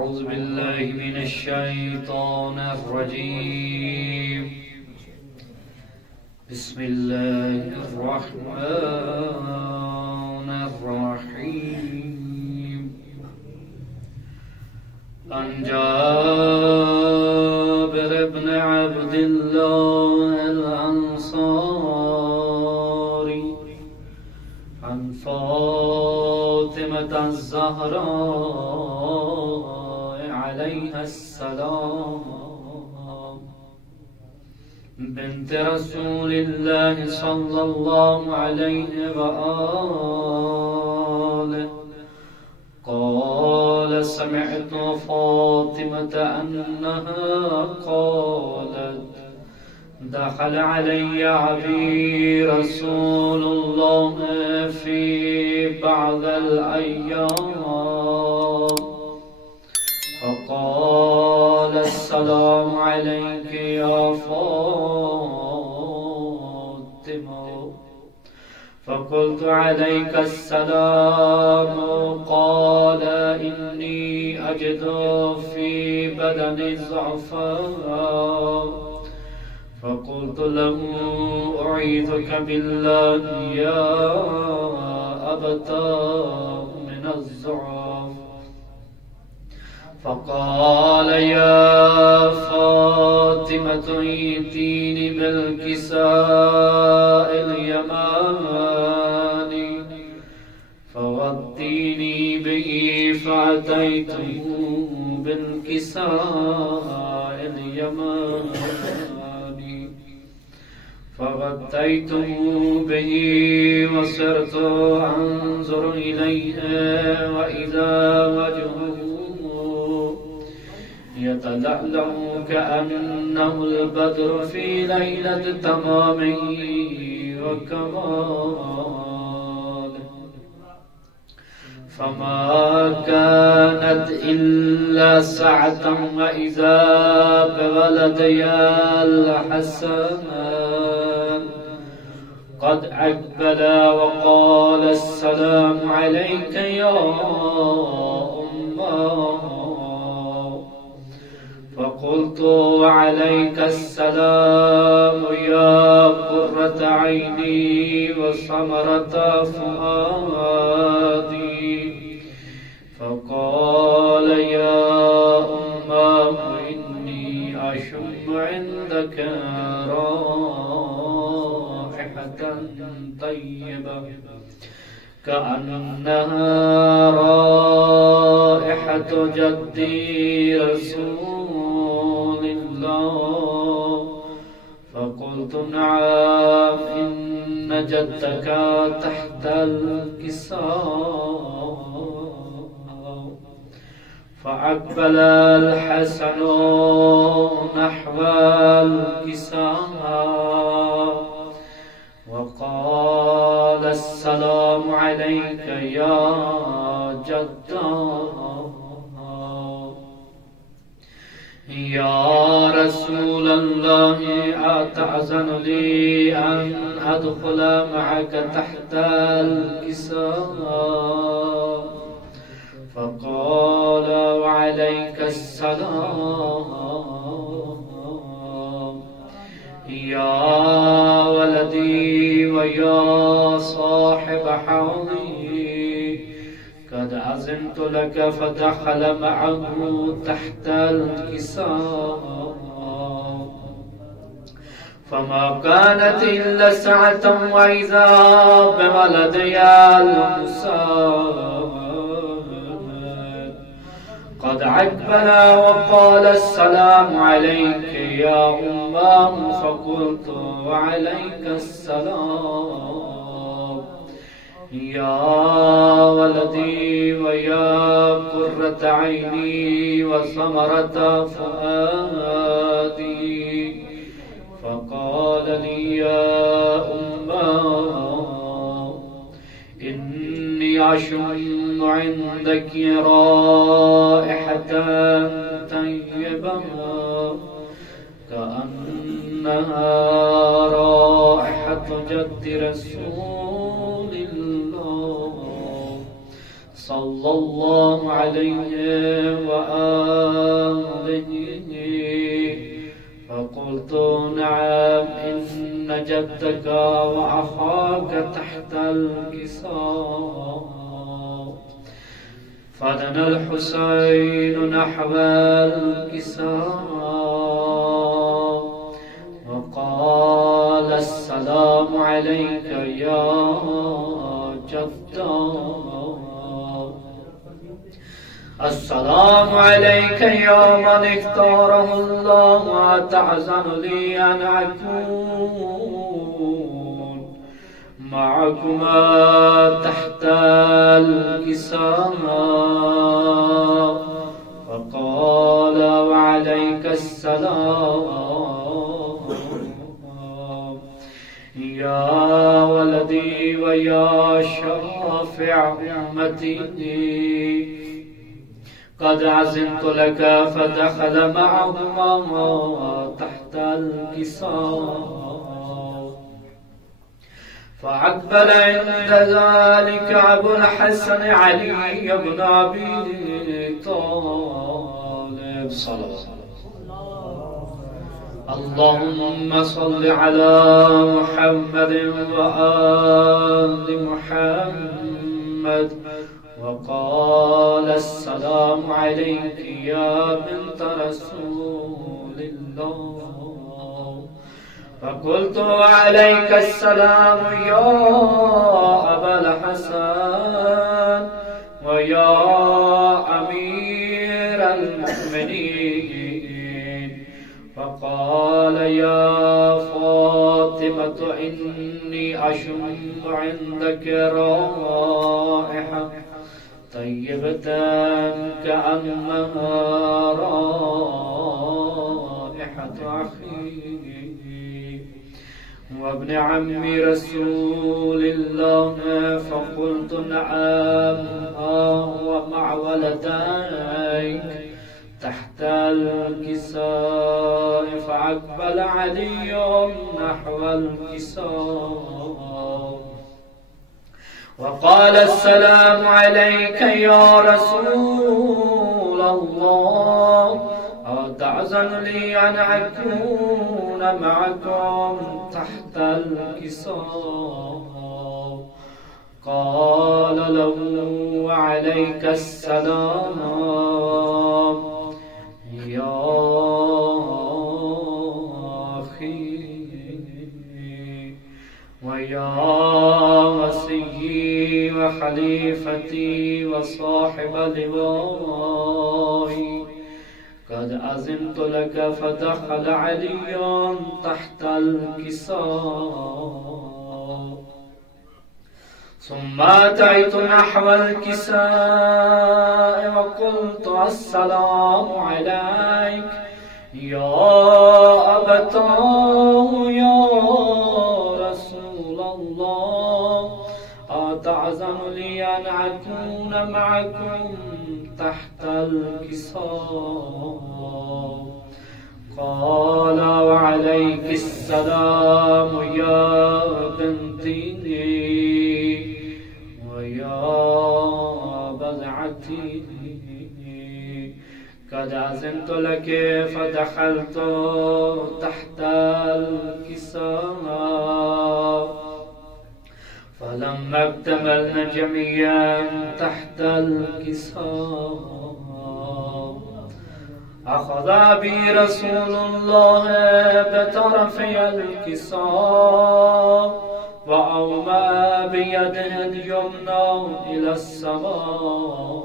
أعوذ بالله من الشيطان الرجيم. بسم الله الرحمن الرحيم. عن جابر بن عبد الله الأنصاري عن فاطمة الزهراء عليها السلام بنت رسول الله صلى الله عليه وآله قال: سمعت فاطمة أنها قالت: دخل علي أبي رسول الله في بعض الأيام فقال: السلام عليك يا فاطمة. فقلت: عليك السلام. قال: إني أجد في بدني ضعفا. فقلت له: أعيذك بالله يا أبتاه من الضعف. فقال: يا فاطمة ائتيني بالكساء اليماني فغطيني به. فأتيته بالكساء اليماني فغطيته به وصرت أنظر إليه وإذا وجهه يتلألأ كأنه البدر في ليلة تمامه وكماله. فما كانت إلا ساعة وإذا بولدي الحسن قد أقبل وقال: السلام عليك يا أمه. فقلت: وعليك السلام يا قرة عيني وثمرة فؤادي. فقال: يا أمه إني أشم عندك رائحة طيبة كأنها رائحة جدي رسول الله. فقلت: نعم، إن جدك تحت الكساء. فأقبل الحسن نحو الكساء وقال: السلام عليك يا جداه. يا رسول الله، أتأذن لي أن أدخل معك تحت الكساء؟ فقال: وعليك السلام. يا ولدي ويا صاحب حوضي، قد أذنت لك. فدخل معه تحت الكساء. فما كانت إلا ساعة وإذا بولدي المساء قد أقبل وقال: السلام عليك يا أمه. فقلت: وعليك السلام يا ولدي ويا قرة عيني وثمرة فؤادي. فقال لي: يا أمه إني أشم عندك رائحة طيبة كأنها رائحة جد رسول الله صلى الله عليه وآله. فقلت نعم إن جدك وأخاك تحت الكساء. فدنا الحسين نحو الكساء وقال السلام عليك يا جدا، السلام عليك يا من اختاره الله. تعزن لي أن أكون معكما تحت الكساء. فقال وعليك السلام يا ولدي ويا شافع أمتي، قد عزمت لك. فدخل معهما تحت الكساء. فأقبل عند ذلك أبو الحسن علي بن أبي طالب صلى الله عليه وسلم. اللهم صل على محمد وآل محمد. وقال السلام عليك يا بنت رسول الله. فقلت عليك السلام يا أبا الحسن ويا أمير المؤمنين. فقال يا فاطمة إني أشم عندك رائحة طيبة كأنها رائحة أخي وابن عم رسول الله. فقلت نعم ومع ولديك تحت الكساء. فأقبل علي نحو الكساء وقال السلام عليك يا رسول الله. أتعزن لي أن أكون معكم تحت الكساء؟ قال له وعليك السلام يا أخي ويا وصيي وخليفتي وصاحب لوائي، قد أذنت لك. فدخل علي تحت الكساء. ثم أتيت نحو الكساء وقلت السلام عليك يا أبتاه يا رسول الله. أتعزم لي أن أكون معكم تحت الكساء؟ قال وعليك السلام يا بنتي ويا بضعتي، قد عزمت لك. فدخلت تحت الكساء فلما اكتملنا جميعا تحت الكساء أخذ بي رسول الله بطرفي الكساء وأومأ بيده اليمنى إلى السماء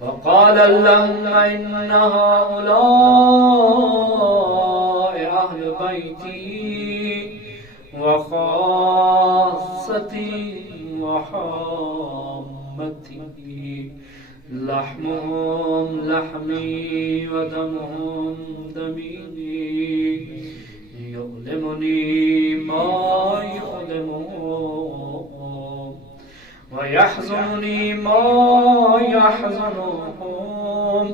وقال اللهم إن هؤلاء أهل بيتي وخاصتي وحامتي، لحمهم لحمي ودمهم دمي، يؤلمني ما يؤلمهم ويحزنني ما يحزنهم.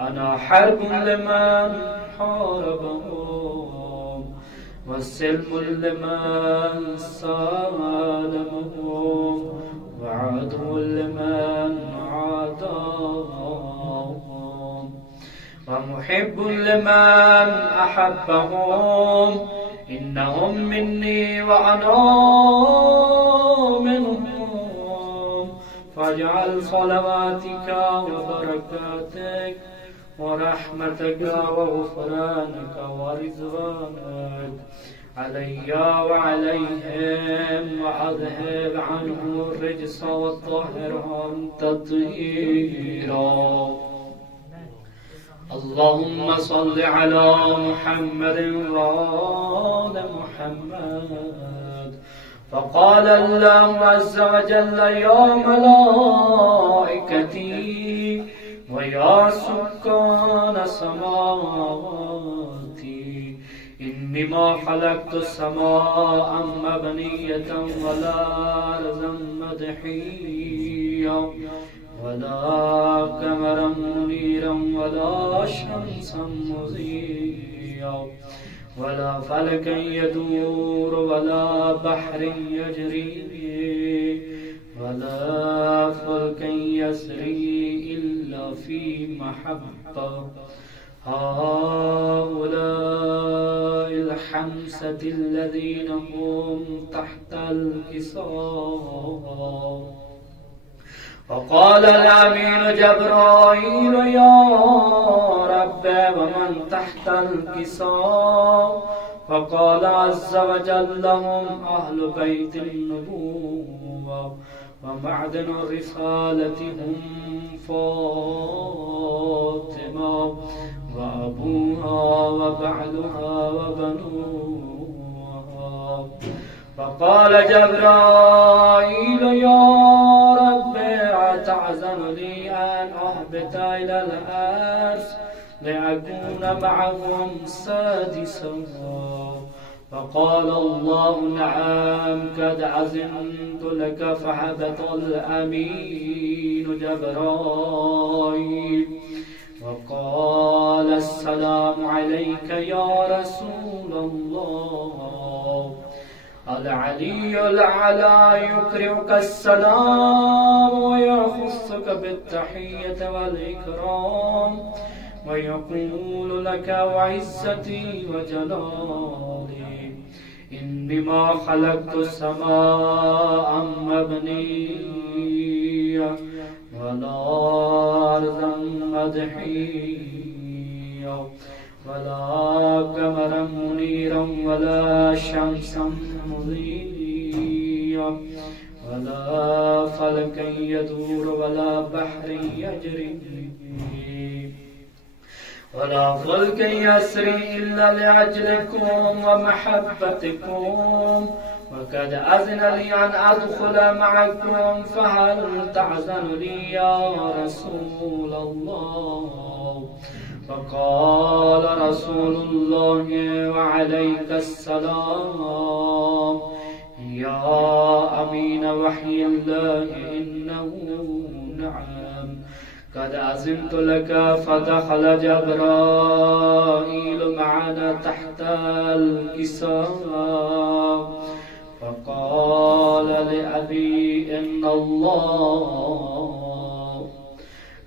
أنا حرب لمن حاربهم والسلم لمن سالمهم وعدو لمن عاداهم ومحب لمن أحبهم إنهم مني وأنا منهم فاجعل صلواتك وبركاتك ورحمتك وغفرانك ورضوانك علي وعليهم وأذهب عنهم الرجس وطهرهم تطهيرا اللهم صل على محمد وآل محمد فقال الله عز وجل يا ملائكتي ويا سكان سماواتي إني ما خلقت السماء مبنية ولا أرضا مدحية ولا قمرا منيرا ولا شمسا مضيا ولا فلكا يدور ولا بحر يجري ولا فلكا يسري إلا في محبة هؤلاء الخمسة الذين هم تحت الكساء فقال الأمين جبرائيل يا رب ومن تحت الكساء فقال عز وجل هم أهل بيت النبوة ومعدن الرسالة هم فاطمة وأبوها وبعلها وبنوها فقال جبرائيل يا رب أتعزن لي أن أهبط إلى الأرض لأكون معهم سادسا فقال الله نعم قد أذنت لك فهبط الأمين جبرائيل وقال السلام عليك يا رسول الله العلي الأعلى يقرئك السلام ويخصك بالتحية والإكرام ويقول لك وعزتي وجلالي إني ما خلقت السماء مبنية ولا أرضا مدحية ولا قمرا منيرا ولا شمسا مضيا ولا فلكا يدور ولا بحر يجري ولا فلك يسري إلا لأجلكم ومحبتكم وقد أذن لي أن أدخل معكم فهل تعزن لي يا رسول الله فقال رسول الله وعليك السلام يا أمين وحي الله إنه نعم قد أذنت لك فدخل جبرائيل معنا تحت الكساء فقال لأبي إن الله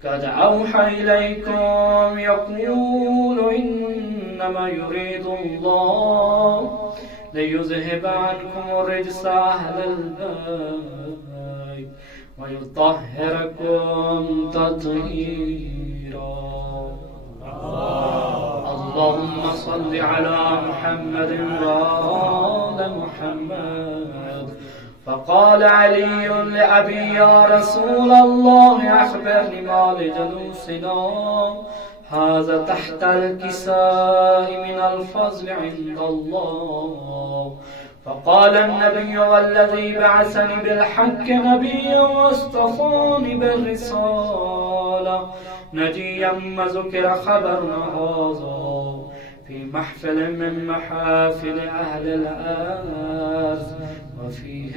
قد أوحى إليكم يقول إنما يريد الله ليذهب عنكم الرجس أهل البيت ويطهركم تطهيرا اللهم صل على محمد وآل محمد فقال علي لأبي يا رسول الله أخبرني ما لجلوسنا هذا تحت الكساء من الفضل عند الله فقال النبي والذي بعثني بالحق نبيا واصطفاني بالرسالة نجيا ما ذكر خبرنا هذا في محفل من محافل أهل الأرض وفيه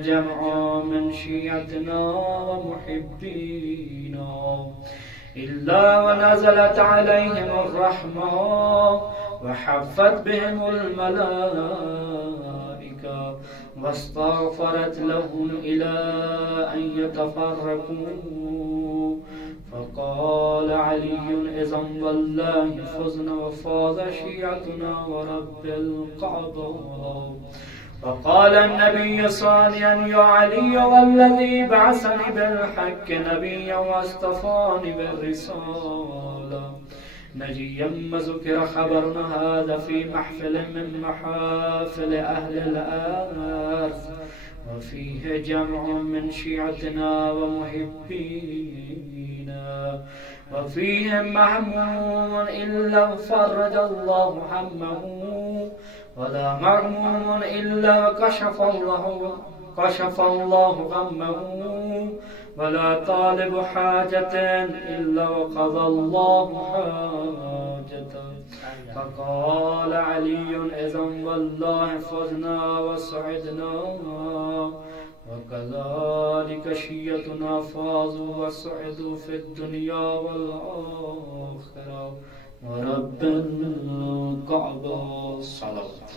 جمع من شيعتنا ومحبينا إلا ونزلت عليهم الرحمة وحفت بهم الملائكة ذلك واستغفرت لهم إلى أن يتفرقوا. فقال علي إذا والله فزنا وفاز شيعتنا ورب الكعبة. فقال النبي ثانيا يا علي والذي بعثني بالحق نبيا واصطفاني بالرسالة نجيا ما ذكر خبرنا هذا في محفل من محافل أهل الأرض وفيه جمع من شيعتنا ومحبينا وفيهم مهموم إلا فرج الله همه ولا مغموم إلا كشف الله غمه ولا طالب حاجة إلا وقضى الله حاجته. فقال علي إذا والله فزنا وسعدنا وكذلك شيعتنا فازوا وسعدوا في الدنيا والآخرة ورب الكعبة. صلوات.